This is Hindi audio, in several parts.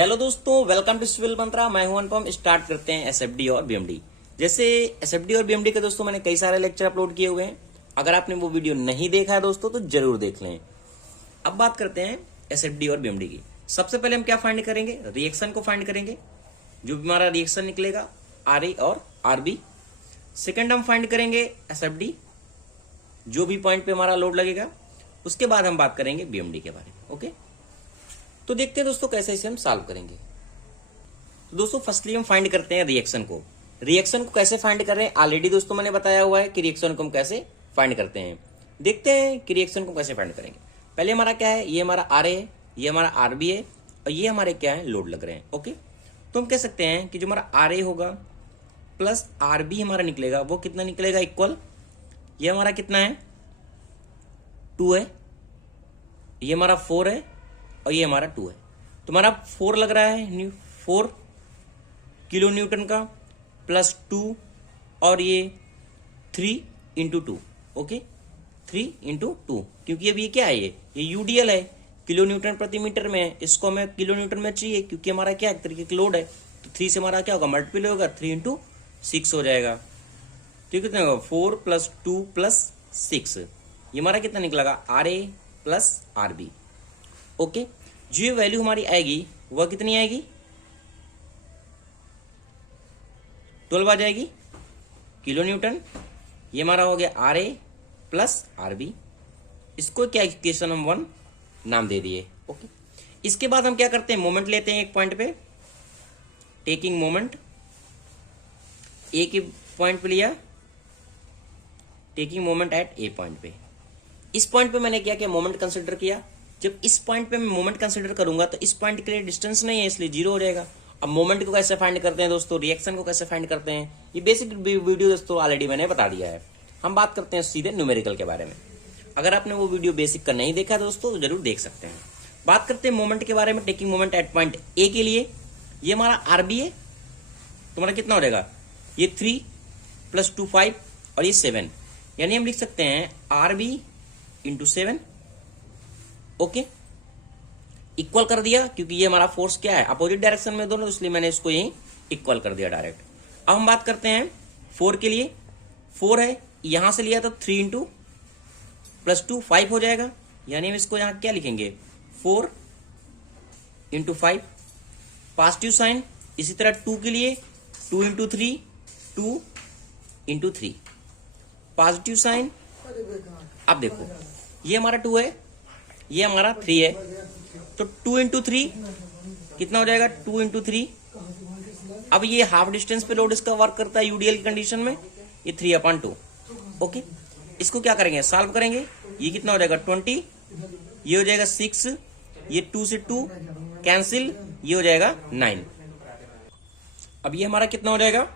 हेलो दोस्तों, वेलकम टू सिविल मंत्रा। मैं हूं अनुपम। स्टार्ट करते हैं एसएफडी और बीएमडी। जैसे एसएफडी और बीएमडी के दोस्तों मैंने कई सारे लेक्चर अपलोड किए हुए हैं। अगर आपने वो वीडियो नहीं देखा है दोस्तों तो जरूर देख लें। अब बात करते हैं एसएफडी और बीएमडी की। सबसे पहले हम क्या फाइंड करेंगे? रिएक्शन को फाइंड करेंगे। जो भी हमारा रिएक्शन निकलेगा आरए और आरबी। सेकेंड हम फाइंड करेंगे एसएफडी, जो भी पॉइंट पे हमारा लोड लगेगा। उसके बाद हम बात करेंगे बीएमडी के बारे में। ओके, तो देखते हैं दोस्तों कैसे इसे हम सॉल्व करेंगे। तो दोस्तों फर्स्टली हम फाइंड करते हैं रिएक्शन को। रिएक्शन को कैसे फाइंड कर रहे हैं ऑलरेडी दोस्तों मैंने बताया हुआ है कि रिएक्शन को हम कैसे फाइंड करते हैं। देखते हैं कि रिएक्शन को कैसे फाइंड करेंगे। पहले हमारा क्या है, ये हमारा आरए है, ये हमारा आरबी है और ये हमारे क्या है, लोड लग रहे हैं। ओके, तो हम कह सकते हैं कि जो हमारा आरए होगा प्लस आरबी हमारा निकलेगा, वो कितना निकलेगा, इक्वल ये हमारा कितना है, 2 है, ये हमारा 4 है और ये हमारा 2 है। तो हमारा 4 लग रहा है, 4 किलो न्यूटन का प्लस 2 और ये 3 इंटू 2। ओके, 3 इंटू 2, क्योंकि अब ये क्या है, ये यूडीएल है, किलो न्यूटन प्रति मीटर में है। इसको हमें किलो न्यूटन में चाहिए क्योंकि हमारा क्या एक तरीके का लोड है। तो 3 से हमारा क्या होगा, मल्टीपल होगा, 3 इंटू 6 हो जाएगा। तो कितना होगा, 4 प्लस 2 प्लस 6। ये हमारा कितना निकलेगा, आरए प्लस आरबी। ओके, जो ये वैल्यू हमारी आएगी वह कितनी आएगी, 12 आ जाएगी किलो न्यूटन। ये हमारा हो गया आरए प्लस आरबी। इसको क्या इक्वेशन हम 1 नाम दे दिए। ओके, इसके बाद हम क्या करते हैं, मोमेंट लेते हैं एक पॉइंट पे। टेकिंग मोमेंट, एक ही पॉइंट पे लिया, taking moment at A point पे। इस पॉइंट पे मैंने क्या किया, मोमेंट कंसिडर किया। जब इस पॉइंट पे मैं मोमेंट कंसिडर करूंगा तो इस पॉइंट के लिए डिस्टेंस नहीं है, इसलिए 0 हो जाएगा। अब मोमेंट को कैसे फाइंड करते हैं दोस्तों, रिएक्शन को कैसे फाइंड करते हैं, ये बेसिक वीडियो दोस्तों ऑलरेडी मैंने बता दिया है। हम बात करते हैं सीधे न्यूमेरिकल के बारे में। अगर आपने वो वीडियो बेसिक का नहीं देखा दोस्तों तो जरूर देख सकते हैं। बात करते हैं मोमेंट के बारे में। Taking moment at point A के लिए, ये हमारा आरबी है, तो हमारा कितना हो जाएगा, ये 3 प्लस 2 5 और ये 7, यानी हम लिख सकते हैं आरबी इंटू 7। ओके, इक्वल कर दिया क्योंकि ये हमारा फोर्स क्या है, अपोजिट डायरेक्शन में दोनों, इसलिए मैंने इसको यही इक्वल कर दिया डायरेक्ट। अब हम बात करते हैं 4 के लिए। 4 है, यहां से लिया तो 3 इंटू प्लस 2 5 हो जाएगा, यानी हम इसको यहां क्या लिखेंगे, 4 इंटू 5, पॉजिटिव साइन। इसी तरह 2 के लिए 2 इंटू 3, 2 इंटू 3, पॉजिटिव साइन। अब देखो ये हमारा 2 है, ये हमारा 3 है, तो 2 इंटू 3 कितना हो जाएगा, 2 इंटू 3। अब ये हाफ डिस्टेंस पे लोड इसका वर्क करता है यूडीएल की कंडीशन में, ये 3/2। ओके, इसको क्या करेंगे, सॉल्व करेंगे। ये कितना हो जाएगा, 20, ये हो जाएगा 6, ये 2 से 2 कैंसिल, ये हो जाएगा 9। अब ये हमारा कितना हो जाएगा,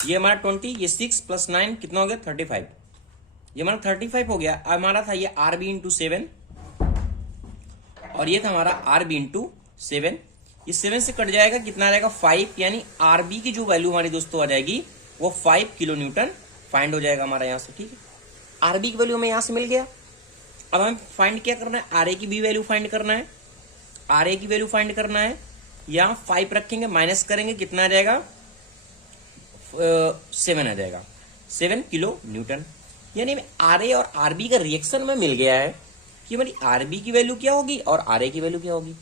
ये हमारा 20, ये 6 प्लस 9 कितना हो गया, 35। ये हमारा 35 हो गया। हमारा था ये आरबी इंटू 7 और ये था हमारा आरबी इंटू 7। ये 7 से कट जाएगा, कितना आ जाएगा, 5, यानी आरबी की जो वैल्यू हमारी दोस्तों आ जाएगी वो 5 किलो न्यूटन फाइंड हो जाएगा हमारा यहां से। ठीक है, आरबी की वैल्यू हमें यहां से मिल गया। अब हमें फाइंड क्या करना है, आरए की भी वैल्यू फाइंड करना है। आरए की वैल्यू फाइंड करना है, यहां 5 रखेंगे, माइनस करेंगे, कितना आ जाएगा, 7 आ जाएगा, 7 किलो न्यूटन। यानी आरए और आरबी का रिएक्शन में मिल गया है कि हमारी आरबी की वैल्यू क्या होगी और आरए की वैल्यू क्या होगी।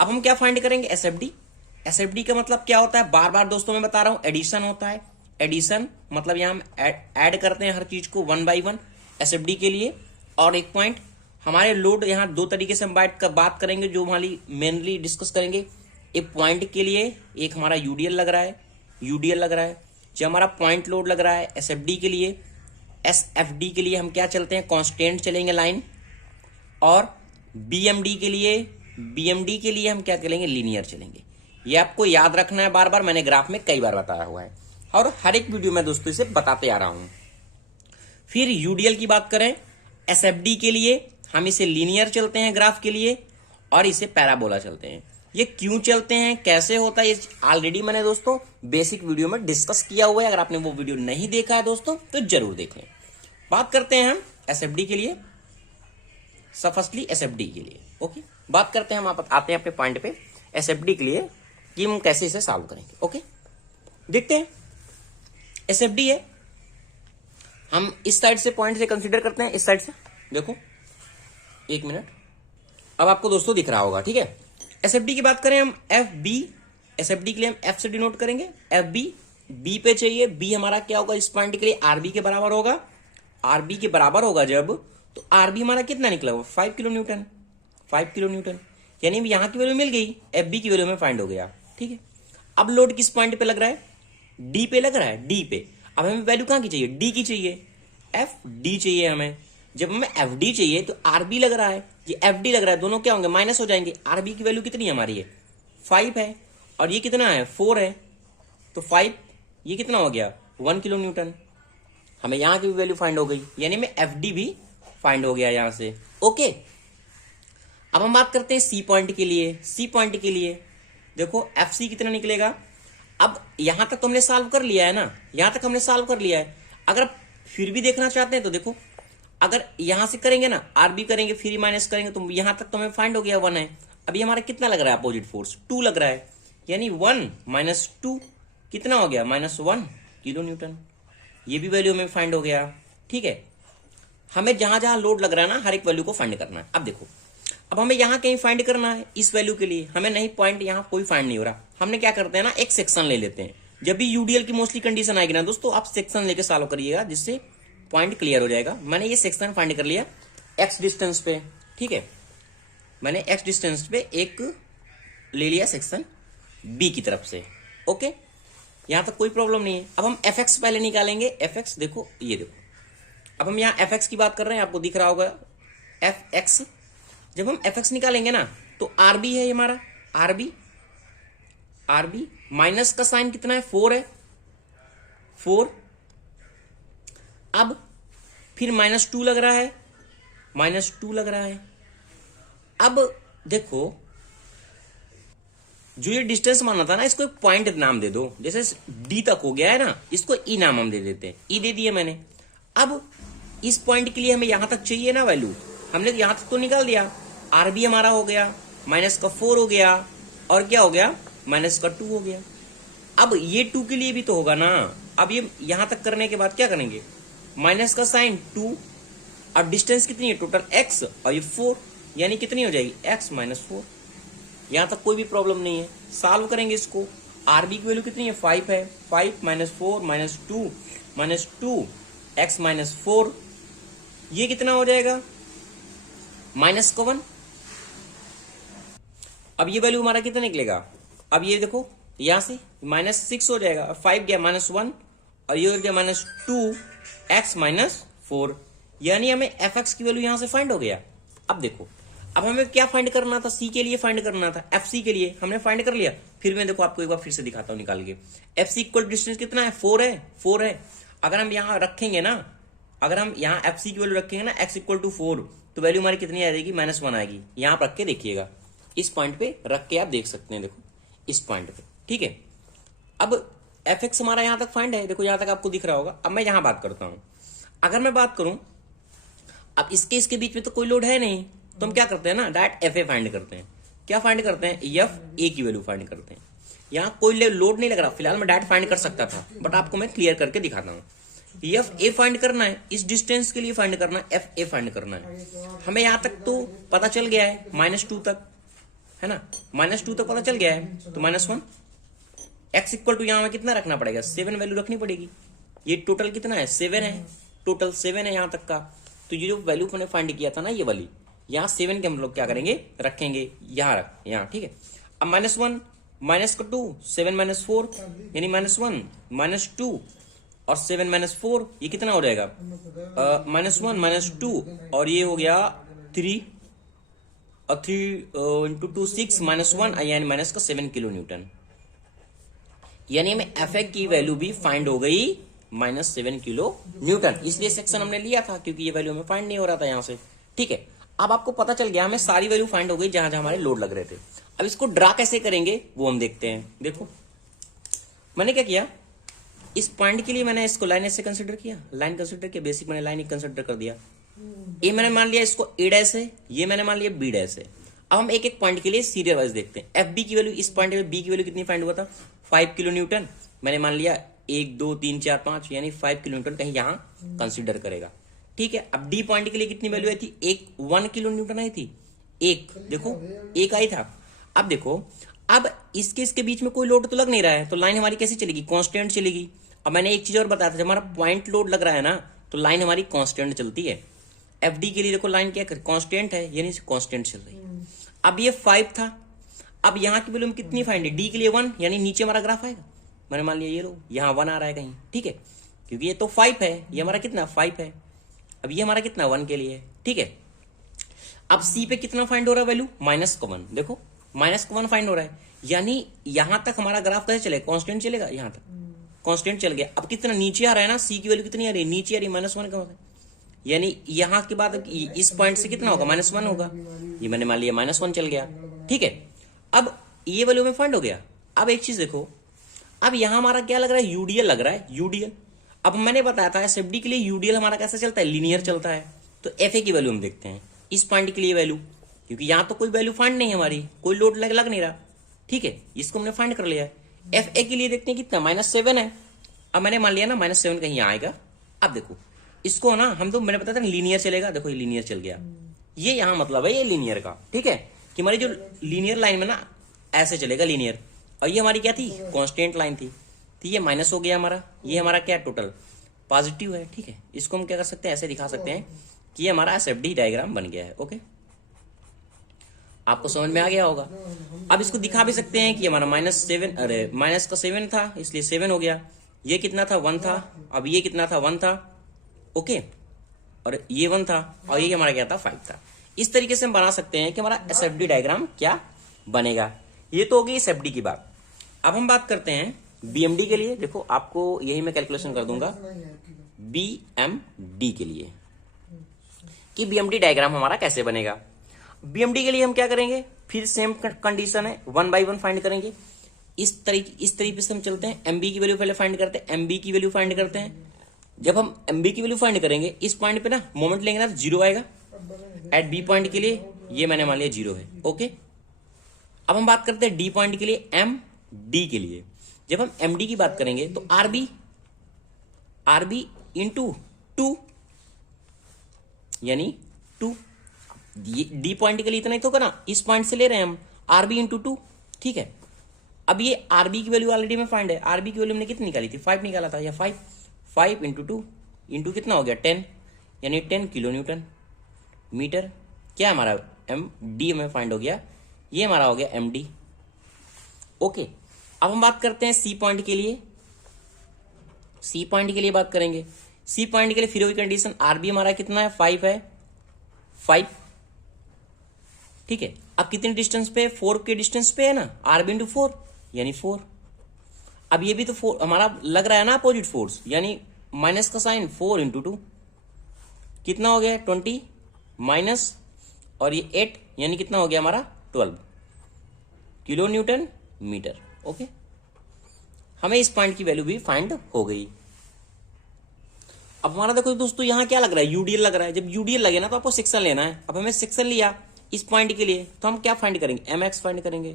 अब हम क्या फाइंड करेंगे, एसएफडी। एसएफडी का मतलब क्या होता है, बार बार दोस्तों मैं बता रहा हूं, एडिशन होता है। एडिशन मतलब यहां हम ऐड करते हैं हर चीज को 1 बाई 1 एसएफडी के लिए। और एक पॉइंट, हमारे लोड यहां 2 तरीके से हम बात करेंगे, जो हमारी मेनली डिस्कस करेंगे। एक पॉइंट के लिए एक हमारा यूडीएल लग रहा है, यूडीएल लग रहा है, जो हमारा पॉइंट लोड लग रहा है। एसएफडी के लिए, एसएफडी के लिए हम क्या चलते हैं, कांस्टेंट चलेंगे लाइन। और बीएमडी के लिए हम क्या चलेंगे, लीनियर चलेंगे। ये आपको याद रखना है, बार बार मैंने ग्राफ में कई बार बताया हुआ है और हर एक वीडियो में दोस्तों इसे बताते आ रहा हूं। फिर यूडीएल की बात करें, एसएफडी के लिए हम इसे लीनियर चलते हैं ग्राफ के लिए और इसे पैराबोला चलते हैं। ये क्यों चलते हैं, कैसे होता है, ये ऑलरेडी मैंने दोस्तों बेसिक वीडियो में डिस्कस किया हुआ है। अगर आपने वो वीडियो नहीं देखा है दोस्तों तो जरूर देखें। बात करते हैं हम एसएफडी के लिए। फर्स्टली एसएफडी के लिए ओके बात करते हैं हम, आते हैं अपने पॉइंट पे। एसएफडी के लिए कि हम कैसे इसे सॉल्व करेंगे। ओके, देखते हैं। एसएफडी है, हम इस साइड से पॉइंट से कंसीडर करते हैं, इस साइड से। देखो 1 मिनट, अब आपको दोस्तों दिख रहा होगा, ठीक है। एसएफडी की बात करें हम, एफ बी, एसएफडी के लिए हम एफ से डिनोट करेंगे, एफ बी, बी पे चाहिए, बी हमारा क्या होगा इस पॉइंट के लिए, आरबी के बराबर होगा। आरबी के बराबर होगा जब, तो आरबी हमारा कितना निकला हुआ, 5 किलो न्यूटन, 5 किलो न्यूटन, यानी यहां की वैल्यू मिल गई, एफ बी की वैल्यू में फाइंड हो गया, ठीक है। अब लोड किस पॉइंट पे लग रहा है, डी पे लग रहा है, डी पे। अब हमें वैल्यू कहां की चाहिए, डी की चाहिए, एफ डी चाहिए हमें। जब हमें एफ डी चाहिए तो आरबी लग रहा है, ये एफ डी लग रहा है, दोनों क्या होंगे, माइनस हो जाएंगे। आरबी की वैल्यू कितनी है हमारी, ये 5 है, और ये कितना है, 4 है, तो 5 ये कितना हो गया, 1 किलो न्यूटन। हमें यहां की भी वैल्यू फाइंड हो गई, यानी में एफ डी भी फाइंड हो गया यहां से। ओके, अब हम बात करते हैं सी पॉइंट के लिए। सी पॉइंट के लिए देखो एफ सी कितना निकलेगा। अब यहां तक तो हमने सॉल्व कर लिया है ना, यहां तक हमने सॉल्व कर लिया है। अगर फिर भी देखना चाहते हैं तो देखो, अगर यहां से करेंगे ना, आरबी करेंगे फिर माइनस करेंगे, तो यहां तक तो हमें फाइंड हो गया 1 है। अभी हमारा कितना लग रहा है अपोजिट फोर्स, 2 लग रहा है, यानी 1 माइनस 2 कितना हो गया, -1 किलो न्यूटन। ये भी वैल्यू हमें फाइंड हो गया, ठीक है। हमें जहां जहां लोड लग रहा है ना, हर एक वैल्यू को फाइंड करना है। अब देखो, अब हमें यहां कहीं फाइंड करना है इस वैल्यू के लिए, हमें नहीं, पॉइंट यहां कोई फाइंड नहीं हो रहा। हमने क्या करते हैं ना, एक सेक्शन ले लेते हैं। जब भी यूडीएल की मोस्टली कंडीशन आएगी ना दोस्तों, आप सेक्शन लेके सॉल्व करिएगा, जिससे पॉइंट क्लियर हो जाएगा। मैंने ये सेक्शन फाइंड कर लिया एक्स डिस्टेंस पे, ठीक है। मैंने एक्स डिस्टेंस पे एक ले लिया सेक्शन बी की तरफ से। ओके, यहां तक कोई प्रॉब्लम नहीं है। अब हम एफ एक्स पहले निकालेंगे। एफ एक्स देखो, ये देखो, अब हम यहाँ एफ एक्स की बात कर रहे हैं, आपको दिख रहा होगा एफ एक्स। जब हम एफ एक्स निकालेंगे ना, तो आरबी है हमारा, आरबी, आरबी माइनस का साइन कितना है, 4 है, 4। अब फिर -2 लग रहा है, -2 लग रहा है। अब देखो, जो ये डिस्टेंस माना था ना, इसको एक पॉइंट नाम दे दो। जैसे डी तक हो गया है ना, इसको ई नाम हम दे देते हैं, ई दे दिए मैंने। अब इस पॉइंट के लिए हमें यहां तक चाहिए ना वैल्यू, हमने यहां तक तो निकाल दिया। आरबी हमारा हो गया, -4 हो गया, और क्या हो गया, -2 हो गया। अब ये 2 के लिए भी तो होगा ना। अब ये यहां तक करने के बाद क्या करेंगे, माइनस का साइन 2, अब डिस्टेंस कितनी है टोटल x, और ये 4, यानी कितनी हो जाएगी x - 4। यहां तक कोई भी प्रॉब्लम नहीं है, सॉल्व करेंगे इसको। आरबी की वैल्यू कितनी है, 5 है, 5 - 4 - 2 x - 4, ये कितना हो जाएगा, -1। अब ये वैल्यू हमारा कितना निकलेगा, अब ये देखो यहां से -6 हो जाएगा, 5 गया -1, और ये हो गया -2 x - 4, यानी हमें एफ एक्स की वैल्यू यहां से फाइंड हो गया। अब देखो, अब हमें क्या फाइंड करना था, सी के लिए फाइंड करना था, एफ सी के लिए हमने फाइंड कर लिया। फिर मैं देखो आपको एक बार फिर से दिखाता हूं निकाल के। एफ सी इक्वल डिस्टेंस कितना है, 4 है, 4 है। अगर हम यहां रखेंगे ना, अगर हम यहां एफ सी की वैल्यू रखेंगे ना, x = 4, तो वैल्यू हमारी कितनी आ जाएगी, -1 आएगी। यहां पर रख के देखिएगा, इस पॉइंट पे रख के आप देख सकते हैं, देखो इस पॉइंट पे, ठीक है। अब एफ एक्स हमारा यहां तक फाइंड है, देखो यहां तक आपको दिख रहा होगा। अब मैं यहां बात करता हूं, अगर मैं बात करूं, अब इसके बीच में तो कोई लोड है नहीं, तो हम क्या करते हैं ना, डायरेक्ट एफ ए फाइंड करते हैं। क्या फाइंड करते हैं, एफ ए की वैल्यू फाइंड करते हैं। यहां कोई लोड नहीं लग रहा, फिलहाल मैं डायरेक्ट फाइंड कर सकता था, बट आपको मैं क्लियर करके दिखाता हूं। एफ ए फाइंड करना है, इस डिस्टेंस के लिए फाइंड करना है, एफ ए फाइंड करना है। हमें यहां तक तो पता चल गया है, -2 तक है ना, -2 तक पता चल गया है, तो -1 x = यहां में कितना रखना पड़ेगा, 7 वैल्यू रखनी पड़ेगी। ये टोटल कितना है, 7 है, टोटल 7 है यहां तक का। तो ये जो वैल्यू मैंने फाइंड किया था ना, ये वाली, यहाँ 7 के हम लोग क्या करेंगे, रखेंगे यहाँ यहाँ, ठीक है। अब -1 -2 7 - 4, यानी -1 -2 और 7 - 4, ये कितना हो जाएगा, -1 -2, और ये हो गया 3, और 3 × 2 6 -1, यानी -7 किलो न्यूटन। यानी हमें एफ ए की वैल्यू भी फाइंड हो गई, -7 किलो न्यूटन। इसलिए सेक्शन हमने लिया था, क्योंकि ये वैल्यू हमें फाइंड नहीं हो रहा था यहां से, ठीक है। अब आपको पता चल गया, हमें सारी वैल्यू फाइंड हो गई जहां जहां हमारे लोड लग रहे थे। अब इसको ड्रा कैसे करेंगे वो हम देखते हैं। देखो मैंने क्या किया, इस पॉइंट के लिए मैंने इसको लाइन ऐसे कंसिडर किया, लाइन कंसिडर किया, बेसिक मैंने लाइन ही कंसिडर कर दिया। ए मैंने मान लिया इसको A' है, ये मैंने मान लिया B' है। अब हम एक एक पॉइंट के लिए सीरियल वाइज देखते हैं। एफ बी की वैल्यू, इस पॉइंट में बी की वैल्यू कितनी फाइंड हुआ था, 5 किलो न्यूटन। मैंने मान लिया 1 2 3 4 5 यानी 5 किलो न्यूटन कहीं यहाँ कंसिडर करेगा, ठीक है। अब डी पॉइंट के लिए कितनी वैल्यू आई थी, 1 किलो न्यूटन आई थी, एक देखो एक आई था। अब देखो, अब इसके बीच में कोई लोड तो लग नहीं रहा है, तो लाइन हमारी कैसी चलेगी, कांस्टेंट चलेगी। अब मैंने एक चीज और बताया था, जब हमारा पॉइंट लोड लग रहा है ना तो लाइन हमारी कांस्टेंट चलती है। एफडी के लिए देखो लाइन क्या कांस्टेंट है, यानी कांस्टेंट चल रही है। अब ये 5 था, अब यहाँ की वैल्यू कितनी फाइंड है, डी के लिए 1, यानी नीचे हमारा ग्राफ आएगा। मैंने मान लिया ये लो यहाँ 1 आ रहा है कहीं, ठीक है, क्योंकि ये तो 5 है, ये हमारा कितना 5 है। अब ये हमारा कितना 1 के लिए है, ठीक है। अब सी पे कितना फाइंड हो रहा है वैल्यू, -1, देखो -1 फाइंड हो रहा है, यानी यहां तक हमारा ग्राफ कैसे चलेगा, कांस्टेंट चलेगा, यहां तक कांस्टेंट चल गया। अब कितना नीचे आ रहा है ना, सी की वैल्यू कितनी आ रही है, नीचे आ रही है, -1 का होता है, यानी यहां के बाद इस पॉइंट से कितना होगा, -1 होगा। ये मैंने मान लिया -1 चल गया, ठीक है। अब ये वैल्यू में फाइंड हो गया। अब एक चीज देखो, अब यहां हमारा क्या लग रहा है, यूडीएल लग रहा है, यूडीएल। अब मैंने बताया था एसएफडी के लिए यूडीएल हमारा कैसा चलता है, लीनियर चलता है। तो एफए की वैल्यू हम देखते हैं, इस पॉइंट के लिए वैल्यू, क्योंकि यहां तो कोई वैल्यू फाइंड नहीं है हमारी, कोई लोड लग नहीं रहा, ठीक है, इसको हमने फाइंड कर लिया है। एफए के लिए देखते हैं कितना, -7 है। अब मैंने मान लिया ना -7 कहीं आएगा। अब देखो इसको ना हम तो मैंने बताया था लीनियर चलेगा, देखो ये लीनियर चल गया, ये यहां मतलब है ये लीनियर का, ठीक है, कि हमारी जो लीनियर लाइन में ना ऐसे चलेगा लीनियर। और ये हमारी क्या थी, कांस्टेंट लाइन थी, तो ये माइनस हो गया हमारा, ये हमारा क्या टोटल पॉजिटिव है, ठीक है। इसको हम क्या कर सकते हैं, ऐसे दिखा सकते हैं कि ये हमारा एसएफडी डायग्राम बन गया है। ओके, आपको समझ में आ गया होगा। अब इसको दिखा भी सकते हैं कि हमारा -7, अरे माइनस का 7 था इसलिए 7 हो गया, ये कितना था 1 था, अब ये कितना था 1 था, ओके, और ये 1 था, और ये हमारा क्या था 5 था। इस तरीके से हम बना सकते हैं कि हमारा एसएफडी डायग्राम क्या बनेगा। ये तो होगी एसएफडी की बात। अब हम बात करते हैं बीएमडी के लिए। देखो आपको यही मैं कैलकुलेशन कर दूंगा बीएमडी के लिए कि बीएमडी डायग्राम हमारा कैसे बनेगा। बीएमडी के लिए हम क्या करेंगे, फिर सेम कंडीशन है, 1 बाय 1 फाइंड करेंगे। इस तरीके से हम चलते हैं। एमबी की वैल्यू पहले फाइंड करते हैं, एमबी की वैल्यू फाइंड करते हैं। जब हम एमबी की वैल्यू फाइंड करेंगे, इस पॉइंट पे ना मोमेंट लेंगे ना तो 0 आएगा। एट बी पॉइंट के लिए ये मैंने मान लिया 0 है, ओके। अब हम बात करते हैं डी पॉइंट के लिए, एम डी के लिए। जब हम एमडी की बात करेंगे तो आरबी इंटू 2 यानी 2। डी पॉइंट के लिए इतना ही तो करना, इस पॉइंट से ले रहे हैं हम आरबी इंटू 2, ठीक है। अब ये आरबी की वैल्यू ऑलरेडी में फाइंड है, आरबी की वैल्यू हमने कितनी निकाली थी, 5 निकाला था, या 5 इंटू 2 इंटू कितना हो गया 10, यानी 10 किलो न्यूटन मीटर। क्या हमारा एम डी में फाइंड हो गया, ये हमारा हो गया एम डी, ओके। अब हम बात करते हैं सी पॉइंट के लिए। सी पॉइंट के लिए बात करेंगे, सी पॉइंट के लिए फिर वही कंडीशन, आरबी हमारा कितना है 5 है, 5, ठीक है। अब कितने डिस्टेंस पे, 4 के डिस्टेंस पे है ना, आरबी इंटू 4 यानी 4। अब ये भी तो 4 हमारा लग रहा है ना अपोजिट फोर्स, यानी माइनस का साइन 4 इंटू 2 कितना हो गया 20 माइनस, और ये 8 यानी कितना हो गया हमारा 12 किलो न्यूटन मीटर, ओके। हमें इस पॉइंट की वैल्यू भी फाइंड हो गई। अब हमारा देखो दोस्तों यहां क्या लग रहा है, यूडीएल लग रहा है। जब यूडीएल लगे ना तो आपको सेक्शन लेना है। अब हमें सेक्शन लिया इस पॉइंट के लिए, तो हम क्या फाइंड करेंगे, एमएक्स फाइंड करेंगे।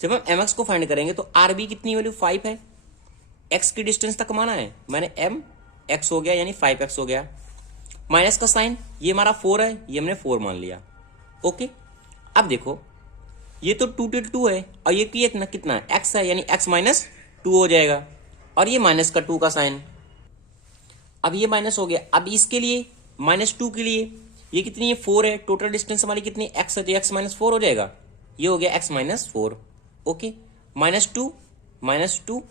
जब हम एमएक्स को फाइंड करेंगे तो आरबी कितनी वैल्यू 5 है, एक्स की डिस्टेंस तक माना है मैंने, एम एक्स हो गया यानी 5x हो गया, माइनस का साइन, ये हमारा 4 है, ये हमने 4 मान लिया, ओके। अब देखो ये तो 2 है, और ये कितना है x है, यानी x माइनस 2 हो जाएगा, और ये माइनस का 2 का साइन। अब ये माइनस हो गया। अब इसके लिए -2 के लिए ये कितनी है 4 है, टोटल डिस्टेंस हमारी कितनी x है, तो x माइनस 4 हो जाएगा, ये हो गया x माइनस 4, ओके। -2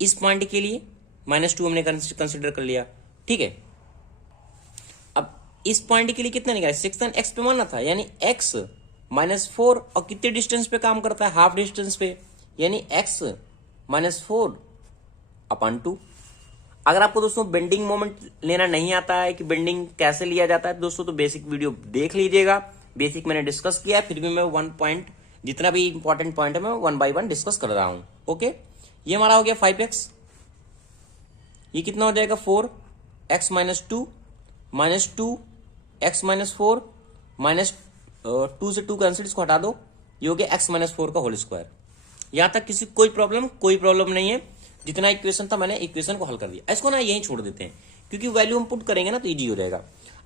इस पॉइंट के लिए -2 हमने कंसिडर कर लिया, ठीक है। अब इस पॉइंट के लिए कितना निकाला, सेक्शन x पे माना था, यानी x -4, और कितने डिस्टेंस पे काम करता है, हाफ डिस्टेंस पे, यानी x -4 अपॉन 2। अगर आपको दोस्तों बेंडिंग मोमेंट लेना नहीं आता है कि बेंडिंग कैसे लिया जाता है दोस्तों, तो बेसिक वीडियो देख लीजिएगा। बेसिक मैंने डिस्कस किया है, फिर भी मैं 1 पॉइंट, जितना भी इंपॉर्टेंट पॉइंट है मैं 1 बाय 1 डिस्कस कर रहा हूं, ओके। ये हमारा हो गया 5x, ये कितना हो जाएगा 4, x -2 -2 x -4 माइनस 2 से 2 कैंसिल, इसको हटा दो, ये हो गया x-4 का होल स्क्वायर। यहां तक किसी कोई प्रॉब्लम नहीं है। जितना इक्वेशन था मैंने इक्वेशन को हल कर दिया। इसको ना यहीं छोड़ देते हैं क्योंकि वैल्यू हम पुट करेंगे ना तो इजी हो जाएगा।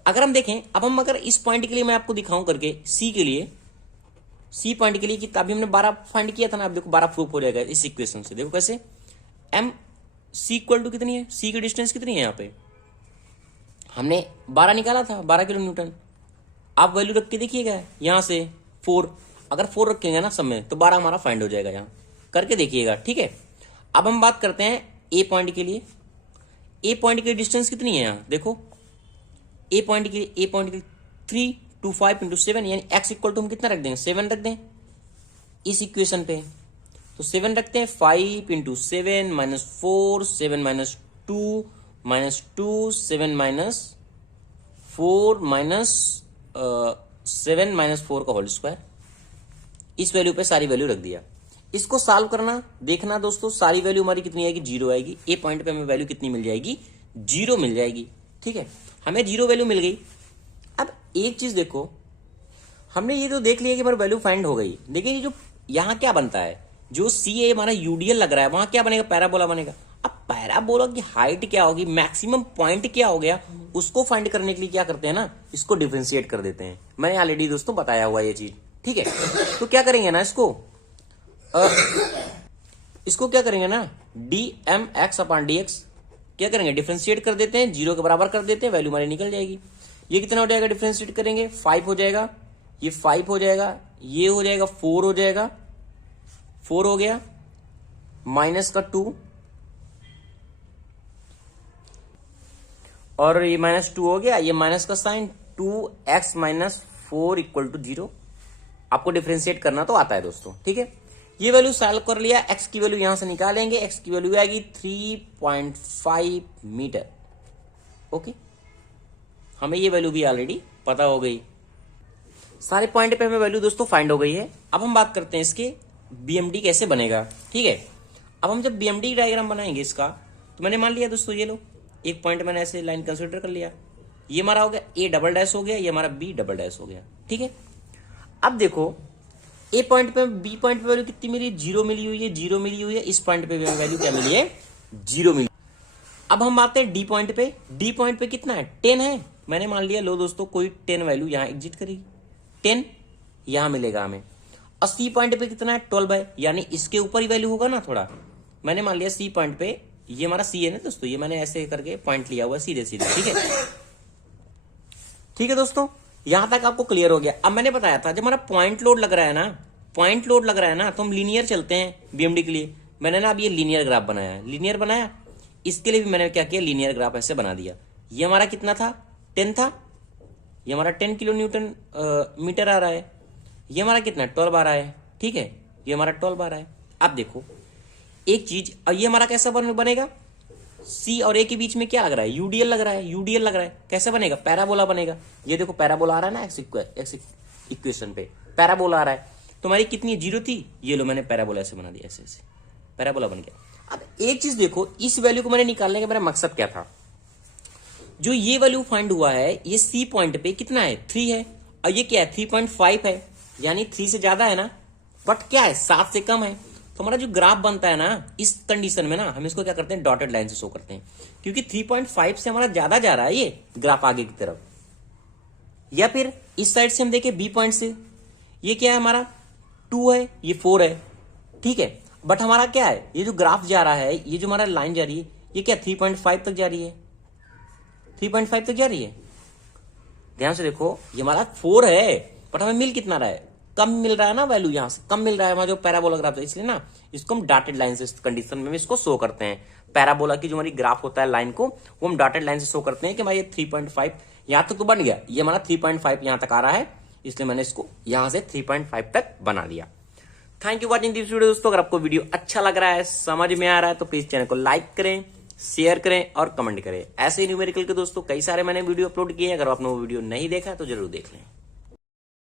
अगर हम देखें, अब हम अगर इस पॉइंट के लिए मैं आपको दिखाऊं करके, सी के लिए, सी पॉइंट के लिए, कि तभी हमने 12 फाइंड किया था ना, अब देखो 12 प्रूफ हो जाएगा इस इक्वेशन से। देखो कैसे, एम सी इक्वल टू कितनी है, सी की डिस्टेंस कितनी है, यहाँ पे हमने 12 निकाला था, 12 किलो न्यूटन। आप वैल्यू रख के देखिएगा, यहां से 4, अगर 4 रखेंगे ना सब में तो 12 हमारा फाइंड हो जाएगा। यहां करके देखिएगा, ठीक है। अब हम बात करते हैं ए पॉइंट के लिए। ए पॉइंट की डिस्टेंस कितनी है, यहाँ देखो, ए पॉइंट के लिए 3 to 5 into 7, यानी x इक्वल टू हम कितना रख देंगे, 7 रख दें इस इक्वेशन पे। तो 7 रखते हैं, 5 into 7 minus 4, 7 minus 2 minus 2, 7 minus 4 minus 7 minus 4 का होल स्क्वायर। इस वैल्यू पे सारी वैल्यू रख दिया। इसको सॉल्व करना, देखना दोस्तों, सारी वैल्यू हमारी कितनी आएगी, 0 आएगी। ए पॉइंट पे हमें वैल्यू कितनी मिल जाएगी, 0 मिल जाएगी, ठीक है। हमें 0 वैल्यू मिल गई। अब एक चीज देखो, हमने ये तो देख लिया कि हमारी वैल्यू फाइंड हो गई, लेकिन ये जो यहाँ क्या बनता है, जो सी ए हमारा यूडीएल लग रहा है, वहां क्या बनेगा, पैराबोला बनेगा। अब पैराबोला की हाइट क्या होगी, मैक्सिमम पॉइंट क्या हो गया, उसको फाइंड करने के लिए क्या करते हैं ना, इसको डिफरेंशिएट कर देते हैं। मैंने ऑलरेडी दोस्तों बताया हुआ ये चीज, ठीक है। तो क्या करेंगे ना, इसको क्या करेंगे ना, dmx/dx क्या करेंगे, डिफरेंशिएट कर देते हैं, 0 के बराबर कर देते हैं, वैल्यू हमारी निकल जाएगी। ये कितना हो जाएगा, डिफरेंशिएट करेंगे 5 हो जाएगा, ये 5 हो जाएगा, ये हो जाएगा 4 हो जाएगा, 4 हो गया, माइनस का 2 और ये -2 हो गया, ये माइनस का साइन, 2x - 4 इक्वल टू 0। आपको डिफरेंशिएट करना तो आता है दोस्तों, ठीक है। ये वैल्यू सॉल्व कर लिया, x की वैल्यू यहां से निकालेंगे, x की वैल्यू आएगी 3.5 मीटर। ओके, हमें ये वैल्यू भी ऑलरेडी पता हो गई। सारे पॉइंट पे हमें वैल्यू दोस्तों फाइंड हो गई है। अब हम बात करते हैं इसके बीएमडी कैसे बनेगा, ठीक है। अब हम जब बीएमडी डायग्राम बनाएंगे इसका, तो मैंने मान लिया दोस्तों, ये लो एक पॉइंट मैंने ऐसे लाइन कंसिडर कर लिया, ये हमारा हो गया ए डबल डैश हो गया, ये हमारा बी डबल डैश हो गया, ठीक है। अब देखो, ए पॉइंट पे, बी पॉइंट पे वैल्यू कितनी मिली, 0 मिली हुई है, 0 मिली हुई है। इस पॉइंट पे वैल्यू क्या मिली है, 0 मिली। अब हम आते हैं डी पॉइंट पे। डी पॉइंट पे कितना है, 10 है, मैंने मान लिया। लो दोस्तों, कोई 10 वैल्यू यहां एग्जिट करेगी, 10 यहां मिलेगा हमें। और सी पॉइंट पे कितना है, 12 है, यानी इसके ऊपर ही वैल्यू होगा ना थोड़ा। मैंने मान लिया सी पॉइंट पे, ये हमारा सी है ना दोस्तों, ये मैंने ऐसे करके पॉइंट लिया हुआ सीधे सीधे, ठीक है। ठीक है दोस्तों, यहां तक आपको क्लियर हो गया। अब मैंने बताया था, जब हमारा पॉइंट लोड लग रहा है ना, तो हम लीनियर चलते हैं बीएमडी के लिए। मैंने ना अब ये लीनियर ग्राफ बनाया है, लीनियर बनाया, इसके लिए भी मैंने क्या किया, लीनियर ग्राफ ऐसे बना दिया। ये हमारा कितना था, 10 था, ये हमारा 10 किलो न्यूटन मीटर आ रहा है। ये हमारा कितना 12 आ रहा है, ठीक है, ये हमारा 12 आ रहा है। अब देखो एक चीज, और ये हमारा कैसा बनेगा, सी और ए के बीच में क्या लग रहा है, यूडीएल लग रहा है, यूडीएल लग रहा है। कैसे बनेगा, पैराबोला बनेगा। ये देखो पैराबोला आ रहा है ना, एक्स इक्वेशन पे पैराबोला आ रहा है। तो हमारी कितनी 0 थी, ये लो मैंने पैराबोला ऐसे बना दिया, ऐसे ऐसे पैराबोला बन गया। अब एक चीज देखो, इस वैल्यू को मैंने निकालने का मेरा मकसद क्या था, जो ये वैल्यू फाइंड हुआ है, ये सी पॉइंट पे कितना है, 3 है, और ये क्या है 3.5 है, यानी 3 से ज्यादा है ना, बट क्या है 7 से कम है। तो हमारा जो ग्राफ बनता है ना, इस कंडीशन में ना हम इसको क्या करते हैं, डॉटेड लाइन से शो करते हैं, क्योंकि 3.5 से हमारा ज्यादा जा रहा है ये ग्राफ आगे की तरफ। या फिर इस साइड से हम देखें बी पॉइंट से, ये क्या है हमारा 2 है, ये 4 है, ठीक है। बट हमारा क्या है, ये जो ग्राफ जा रहा है, ये जो हमारा लाइन जा रही है, ये क्या 3.5 तक जा रही है, 3.5 तक जा रही है। ध्यान से देखो, ये हमारा 4 है, बट हमें मिल कितना रहा है, कम मिल रहा है ना, वैल्यू यहां से कम मिल रहा है हमारा जो पैराबोला ग्राफ है। इसलिए ना इसको हम डॉटेड लाइन से, इस कंडीशन में इसको शो करते हैं। पैराबोला की जो हमारी ग्राफ होता है लाइन को, वो हम डॉटेड लाइन से शो करते हैं कि भाई ये 3.5 यहां तक तो बन गया, ये हमारा 3.5 यहां तक आ रहा है, इसलिए मैंने इसको यहां से 3.5 तक बना दिया। Thank you watching this video दोस्तों। अगर आपको वीडियो अच्छा लग रहा है, समझ में आ रहा है, तो प्लीज चैनल को लाइक करें, शेयर करें और कमेंट करें। ऐसे ही न्यूमेरिकल के दोस्तों कई सारे मैंने वीडियो अपलोड किए हैं, अगर आपने वो वीडियो नहीं देखा तो जरूर देख लें।